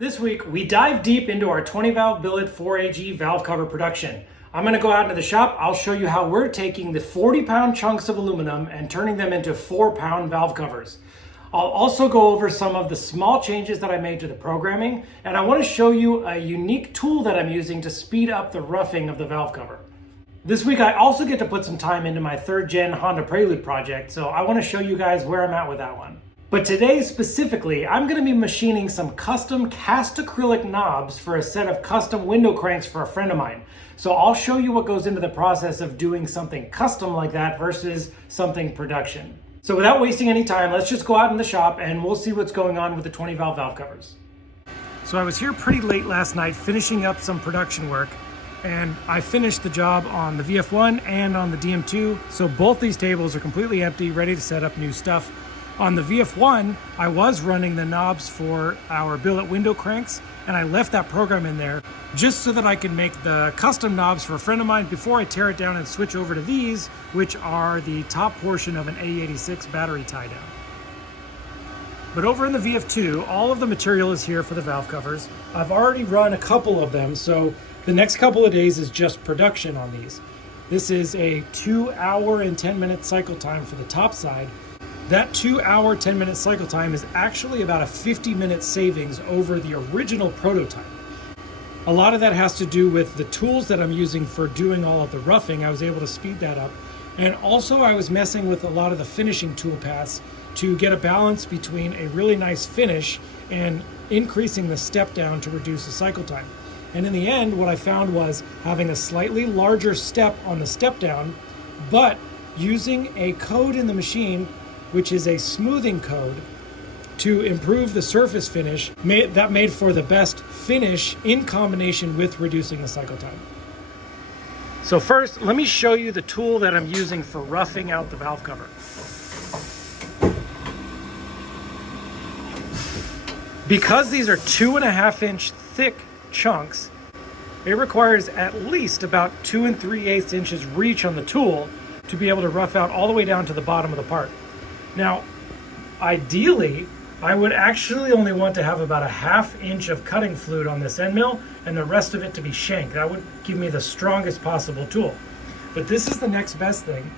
This week, we dive deep into our 20 valve billet 4AG valve cover production. I'm gonna go out into the shop. I'll show you how we're taking the 40-pound chunks of aluminum and turning them into 4-pound valve covers. I'll also go over some of the small changes that I made to the programming, and I wanna show you a unique tool that I'm using to speed up the roughing of the valve cover. This week, I also get to put some time into my 3rd gen Honda Prelude project, so I wanna show you guys where I'm at with that one. But today specifically, I'm going to be machining some custom cast acrylic knobs for a set of custom window cranks for a friend of mine. So I'll show you what goes into the process of doing something custom like that versus something production. So without wasting any time, let's just go out in the shop and we'll see what's going on with the 20 valve covers. So I was here pretty late last night finishing up some production work, and I finished the job on the VF1 and on the DM2. So both these tables are completely empty, ready to set up new stuff. On the VF1, I was running the knobs for our billet window cranks, and I left that program in there just so that I could make the custom knobs for a friend of mine before I tear it down and switch over to these, which are the top portion of an A86 battery tie down. But over in the VF2, all of the material is here for the valve covers. I've already run a couple of them, so the next couple of days is just production on these. This is a 2-hour and 10-minute cycle time for the top side. That 2-hour, 10-minute cycle time is actually about a 50-minute savings over the original prototype. A lot of that has to do with the tools that I'm using for doing all of the roughing. I was able to speed that up. And also I was messing with a lot of the finishing tool paths to get a balance between a really nice finish and increasing the step down to reduce the cycle time. And in the end, what I found was having a slightly larger step on the step down, but using a code in the machine which is a smoothing code to improve the surface finish, that made for the best finish in combination with reducing the cycle time. So first, let me show you the tool that I'm using for roughing out the valve cover. Because these are 2.5-inch thick chunks, it requires at least about 2 3/8 inches reach on the tool to be able to rough out all the way down to the bottom of the part. Now, ideally, I would actually only want to have about a 1/2 inch of cutting fluid on this end mill and the rest of it to be shanked. That would give me the strongest possible tool. But this is the next best thing,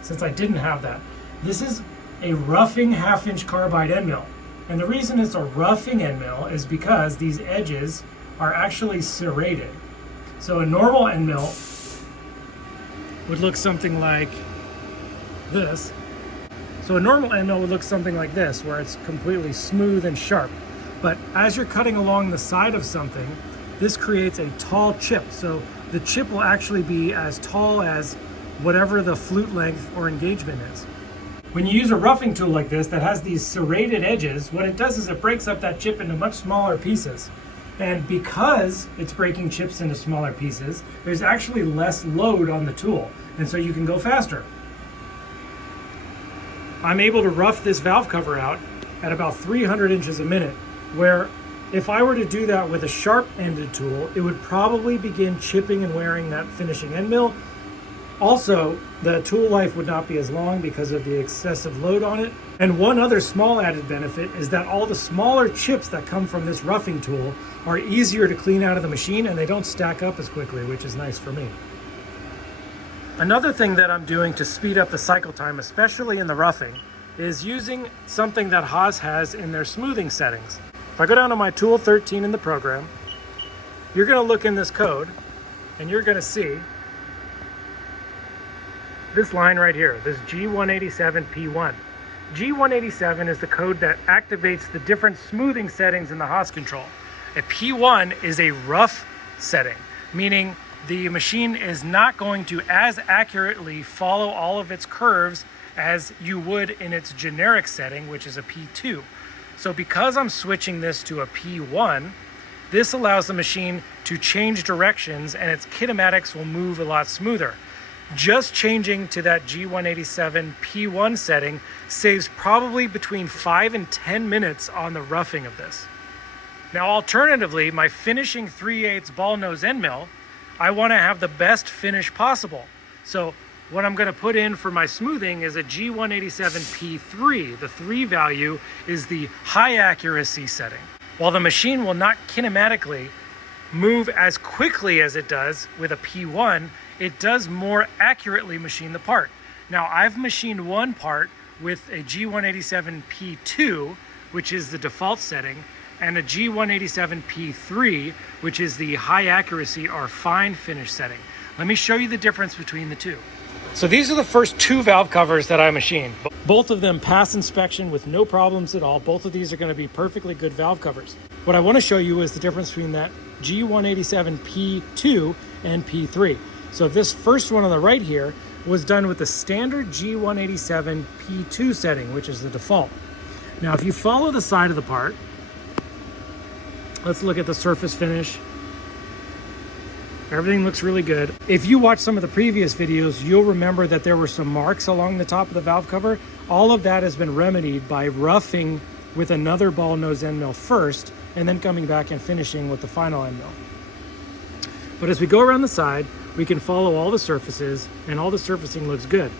since I didn't have that. This is a roughing 1/2 inch carbide end mill. And the reason it's a roughing end mill is because these edges are actually serrated. So a normal end mill would look something like this. So a normal end mill would look something like this, where it's completely smooth and sharp. But as you're cutting along the side of something, this creates a tall chip. So the chip will actually be as tall as whatever the flute length or engagement is. When you use a roughing tool like this that has these serrated edges, what it does is it breaks up that chip into much smaller pieces. And because it's breaking chips into smaller pieces, there's actually less load on the tool. And so you can go faster. I'm able to rough this valve cover out at about 300 inches a minute, where if I were to do that with a sharp-ended tool, it would probably begin chipping and wearing that finishing end mill. Also, the tool life would not be as long because of the excessive load on it. And one other small added benefit is that all the smaller chips that come from this roughing tool are easier to clean out of the machine and they don't stack up as quickly, which is nice for me. Another thing that I'm doing to speed up the cycle time, especially in the roughing, is using something that Haas has in their smoothing settings. If I go down to my tool 13 in the program, you're going to look in this code and you're going to see this line right here, this G187P1. G187 is the code that activates the different smoothing settings in the Haas control. A P1 is a rough setting, meaning the machine is not going to as accurately follow all of its curves as you would in its generic setting, which is a P2. So because I'm switching this to a P1, this allows the machine to change directions and its kinematics will move a lot smoother. Just changing to that G187 P1 setting saves probably between 5 and 10 minutes on the roughing of this. Now, alternatively, my finishing 3/8 ball nose end mill, I want to have the best finish possible. So what I'm going to put in for my smoothing is a G187P3. The 3 value is the high accuracy setting. While the machine will not kinematically move as quickly as it does with a P1, it does more accurately machine the part. Now, I've machined one part with a G187 P2, which is the default setting, and a G187 P3, which is the high accuracy or fine finish setting. Let me show you the difference between the two. So these are the first two valve covers that I machined. Both of them pass inspection with no problems at all. Both of these are going to be perfectly good valve covers. What I want to show you is the difference between that G187 P2 and P3. So this first one on the right here was done with the standard G187 P2 setting, which is the default. Now, if you follow the side of the part, let's look at the surface finish. Everything looks really good. If you watch some of the previous videos, you'll remember that there were some marks along the top of the valve cover. All of that has been remedied by roughing with another ball nose end mill first, and then coming back and finishing with the final end mill. But as we go around the side, we can follow all the surfaces, and all the surfacing looks good.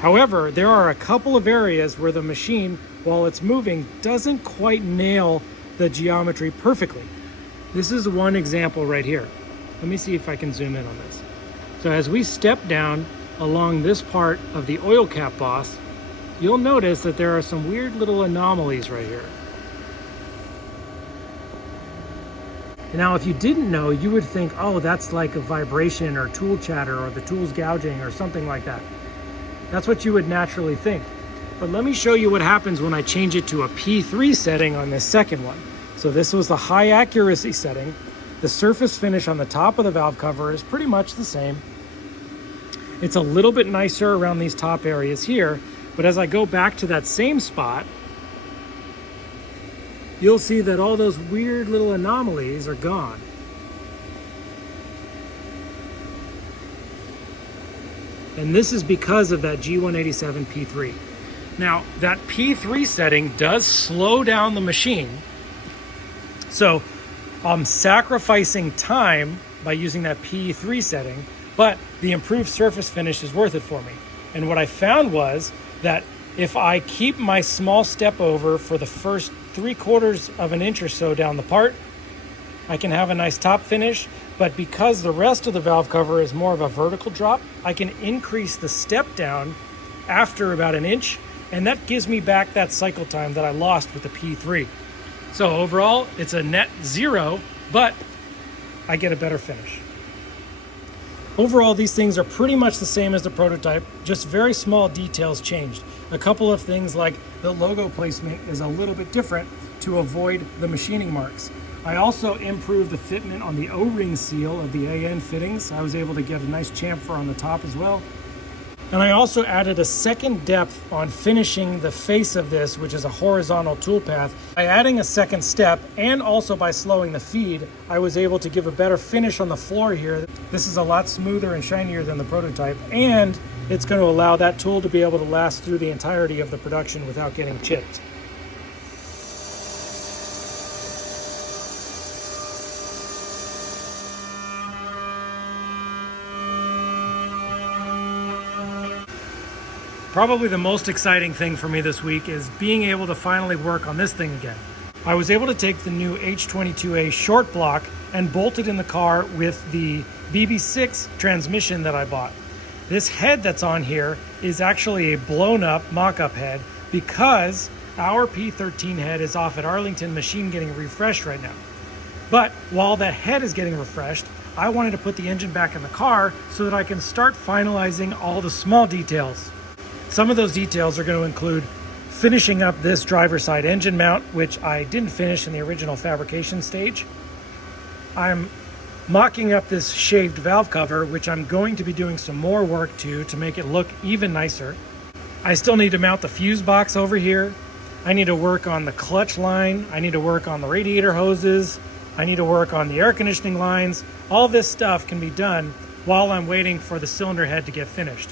However, there are a couple of areas where the machine, while it's moving, doesn't quite nail the geometry perfectly. This is one example right here. Let me see if I can zoom in on this. So as we step down along this part of the oil cap boss, you'll notice that there are some weird little anomalies right here. Now, if you didn't know, you would think, oh, that's like a vibration or tool chatter or the tool's gouging or something like that. That's what you would naturally think. But let me show you what happens when I change it to a P3 setting on this second one. So this was the high accuracy setting. The surface finish on the top of the valve cover is pretty much the same. It's a little bit nicer around these top areas here, but as I go back to that same spot, you'll see that all those weird little anomalies are gone. And this is because of that G187 P3. Now, that P3 setting does slow down the machine. So I'm sacrificing time by using that P3 setting, but the improved surface finish is worth it for me. And what I found was that if I keep my small step over for the first 3/4 of an inch or so down the part, I can have a nice top finish. But because the rest of the valve cover is more of a vertical drop, I can increase the step down after about an inch, and that gives me back that cycle time that I lost with the P3. So overall, it's a net 0, but I get a better finish. Overall, these things are pretty much the same as the prototype, just very small details changed. A couple of things like the logo placement is a little bit different to avoid the machining marks. I also improved the fitment on the O-ring seal of the AN fittings. I was able to get a nice chamfer on the top as well. And I also added a second depth on finishing the face of this, which is a horizontal toolpath. By adding a second step and also by slowing the feed, I was able to give a better finish on the floor here. This is a lot smoother and shinier than the prototype, and it's going to allow that tool to be able to last through the entirety of the production without getting chipped. Probably the most exciting thing for me this week is being able to finally work on this thing again. I was able to take the new H22A short block and bolt it in the car with the BB6 transmission that I bought. This head that's on here is actually a blown up mock-up head because our P13 head is off at Arlington Machine getting refreshed right now. But while that head is getting refreshed, I wanted to put the engine back in the car so that I can start finalizing all the small details. Some of those details are going to include finishing up this driver's side engine mount, which I didn't finish in the original fabrication stage. I'm mocking up this shaved valve cover, which I'm going to be doing some more work to make it look even nicer. I still need to mount the fuse box over here. I need to work on the clutch line. I need to work on the radiator hoses. I need to work on the air conditioning lines. All this stuff can be done while I'm waiting for the cylinder head to get finished.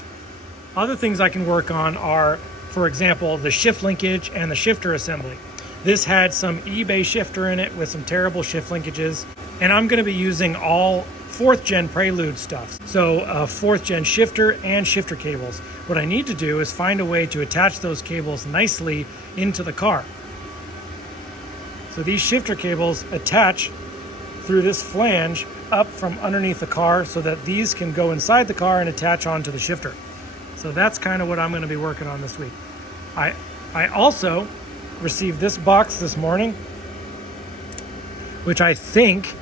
Other things I can work on are, for example, the shift linkage and the shifter assembly. This had some eBay shifter in it with some terrible shift linkages, and I'm going to be using all 4th gen Prelude stuff. So 4th gen shifter and shifter cables. What I need to do is find a way to attach those cables nicely into the car. So these shifter cables attach through this flange up from underneath the car so that these can go inside the car and attach onto the shifter. So that's kind of what I'm going to be working on this week. I also received this box this morning, which I think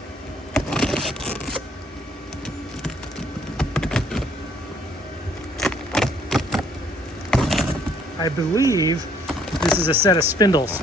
I believe this is a set of spindles.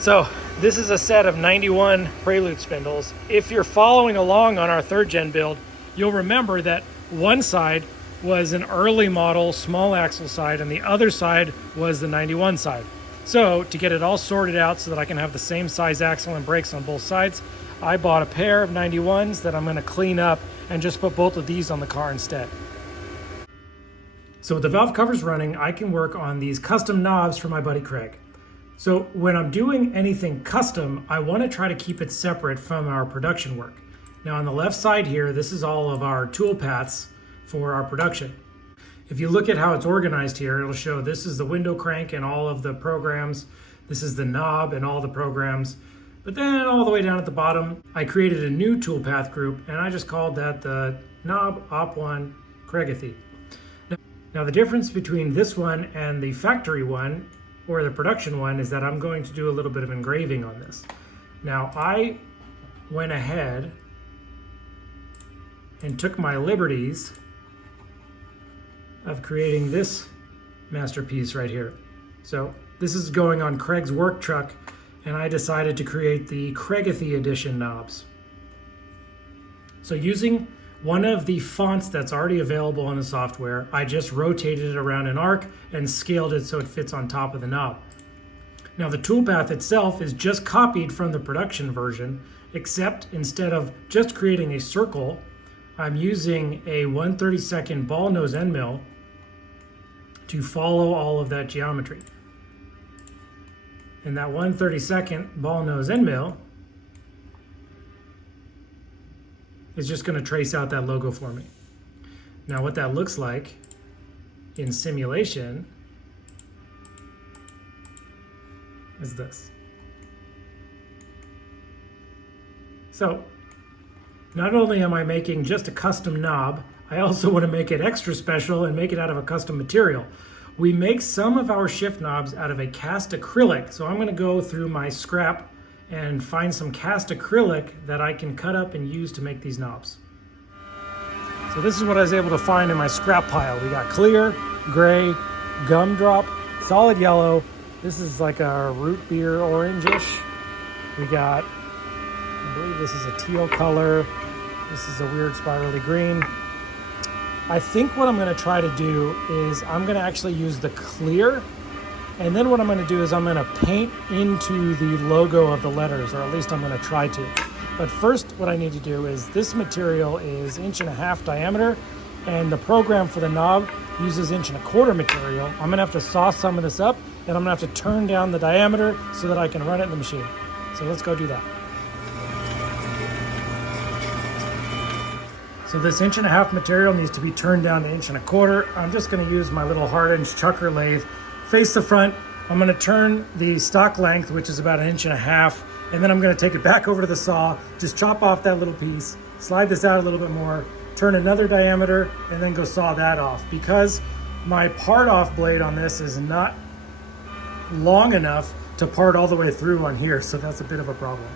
So this is a set of 91 Prelude spindles. If you're following along on our 3rd gen build, you'll remember that one side was an early model small axle side and the other side was the 91 side. So to get it all sorted out so that I can have the same size axle and brakes on both sides, I bought a pair of 91s that I'm going to clean up and just put both of these on the car instead. So with the valve covers running, I can work on these custom knobs for my buddy Craig. So when I'm doing anything custom, I want to try to keep it separate from our production work. Now on the left side here, this is all of our tool paths for our production. If you look at how it's organized here, it'll show this is the window crank and all of the programs. This is the knob and all the programs. But then all the way down at the bottom, I created a new toolpath group and I just called that the knob op1 Craigathy. Now the difference between this one and the factory one or the production one is that I'm going to do a little bit of engraving on this. Now I went ahead and took my liberties of creating this masterpiece right here. So this is going on Craig's work truck and I decided to create the Craigathy edition knobs. So using one of the fonts that's already available in the software, I just rotated it around an arc and scaled it so it fits on top of the knob. Now the toolpath itself is just copied from the production version, except instead of just creating a circle, I'm using a 1/32 ball nose end mill to follow all of that geometry. And that 1/32 ball nose end mill is just going to trace out that logo for me. Now what that looks like in simulation is this. So not only am I making just a custom knob, I also want to make it extra special and make it out of a custom material. We make some of our shift knobs out of a cast acrylic. So I'm going to go through my scrap and find some cast acrylic that I can cut up and use to make these knobs. So this is what I was able to find in my scrap pile. We got clear, gray, gumdrop, solid yellow. This is like a root beer orange-ish. We got, I believe this is a teal color. This is a weird spirally green. I think what I'm going to try to do is I'm going to actually use the clear, and then what I'm going to do is I'm going to paint into the logo of the letters, or at least I'm going to try to. But first what I need to do is this material is 1.5 inch diameter, and the program for the knob uses 1.25 inch material. I'm going to have to saw some of this up, and I'm going to have to turn down the diameter so that I can run it in the machine. So let's go do that. So this 1.5 inch material needs to be turned down to 1.25 inch. I'm just going to use my little hard-inch chucker lathe. Face the front. I'm going to turn the stock length, which is about 1.5 inches, and then I'm going to take it back over to the saw, just chop off that little piece, slide this out a little bit more, turn another diameter, and then go saw that off. Because my part-off blade on this is not long enough to part all the way through on here, so that's a bit of a problem.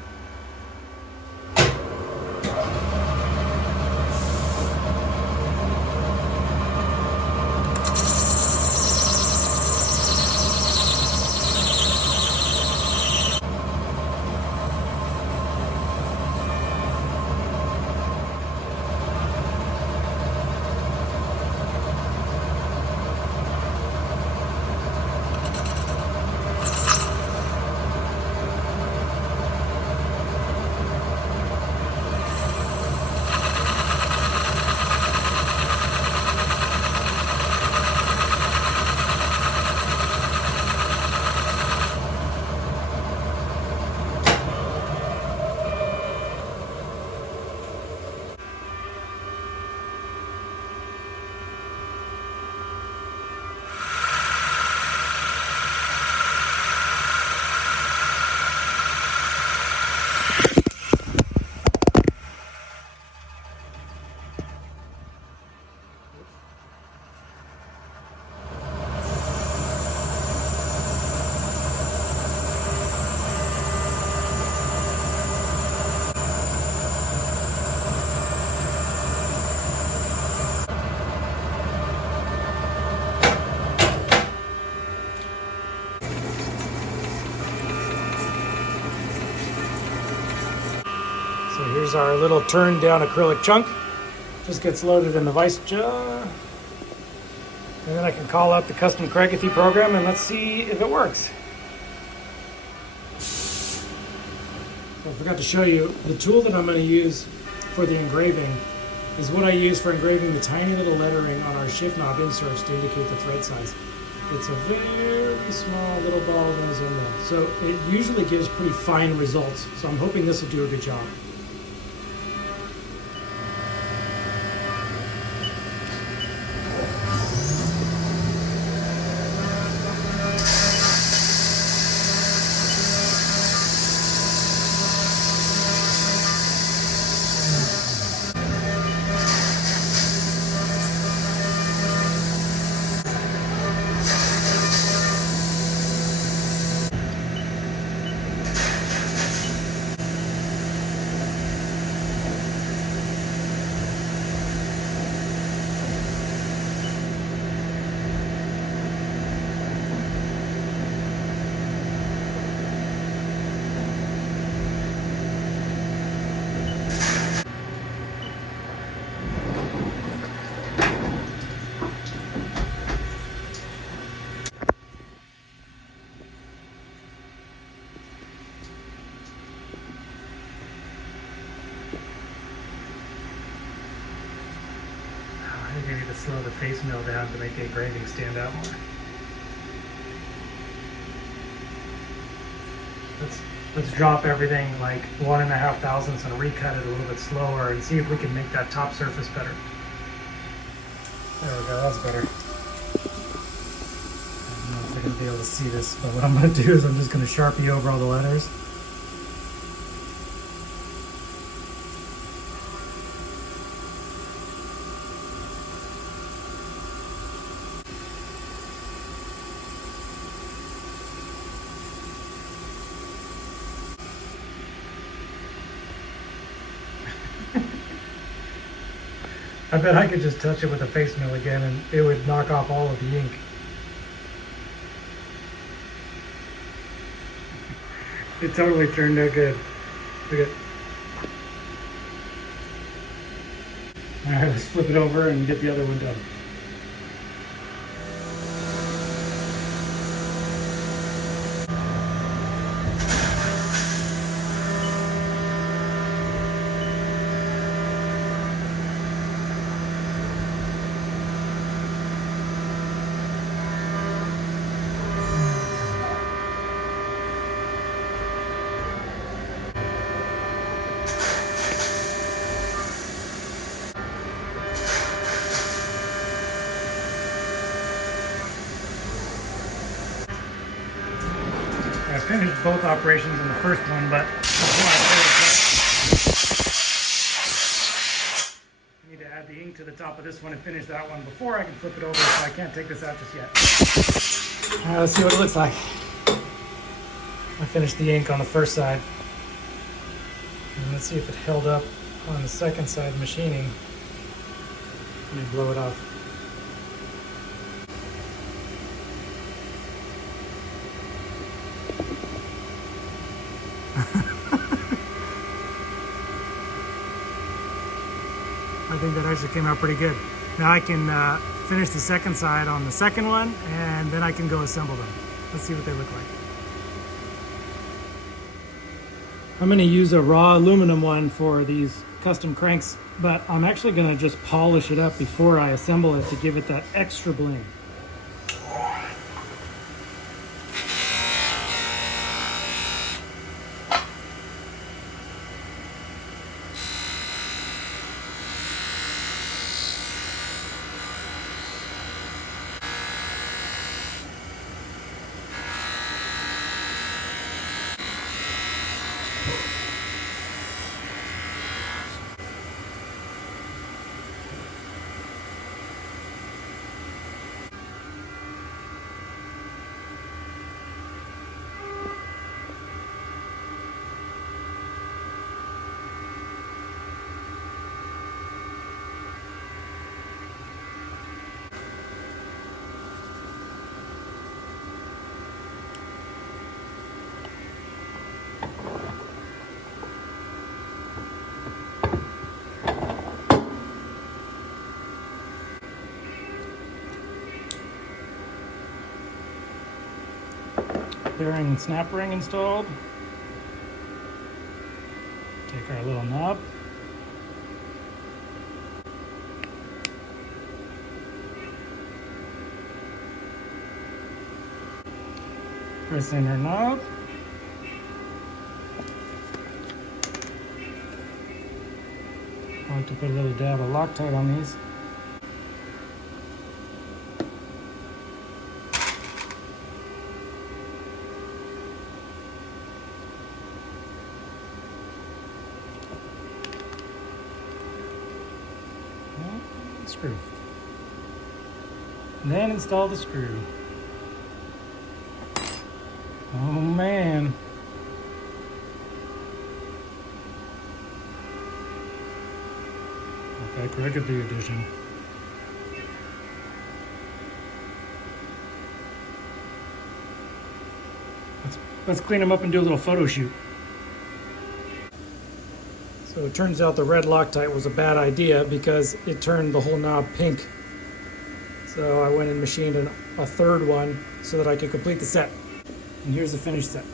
Here's our little turned down acrylic chunk. Just gets loaded in the vice jar. And then I can call out the custom calligraphy program and let's see if it works. I forgot to show you, the tool that I'm going to use for the engraving is what I use for engraving the tiny little lettering on our shift knob inserts to indicate the thread size. It's a very small little ball that goes in there. So it usually gives pretty fine results. So I'm hoping this will do a good job. I think I need to slow the face mill down to make the engraving stand out more. Let's drop everything like 1.5 thousandths and recut it a little bit slower and see if we can make that top surface better. There we go, that's better. I don't know if they're going to be able to see this, but what I'm going to do is I'm just going to Sharpie over all the letters. I bet I could just touch it with a face mill again and it would knock off all of the ink. It totally turned out good. Look at. Alright, let's flip it over and get the other one done. I finished both operations in the first one, but before I need to add the ink to the top of this one and finish that one before I can flip it over, so I can't take this out just yet. Alright, let's see what it looks like. I finished the ink on the first side. And let's see if it held up on the second side machining. Let me blow it off. I think that actually came out pretty good. Now I can finish the second side on the second one, and then I can go assemble them. Let's see what they look like. I'm going to use a raw aluminum one for these custom cranks, but I'm actually going to just polish it up before I assemble it to give it that extra bling. bearing and snap ring installed. Take our little knob. Press in our knob. I like to put a little dab of Loctite on these. Screw. And then install the screw. Oh man. Okay, corrected the addition. Let's clean them up and do a little photo shoot. So it turns out the red Loctite was a bad idea because it turned the whole knob pink. So I went and machined a third one so that I could complete the set. And here's the finished set.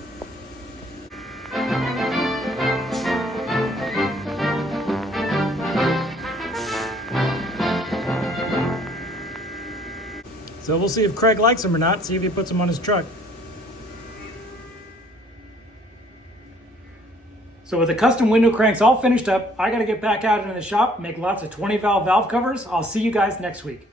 So we'll see if Craig likes them or not, see if he puts them on his truck. So with the custom window cranks all finished up, I gotta get back out into the shop, make lots of 20 valve covers. I'll see you guys next week.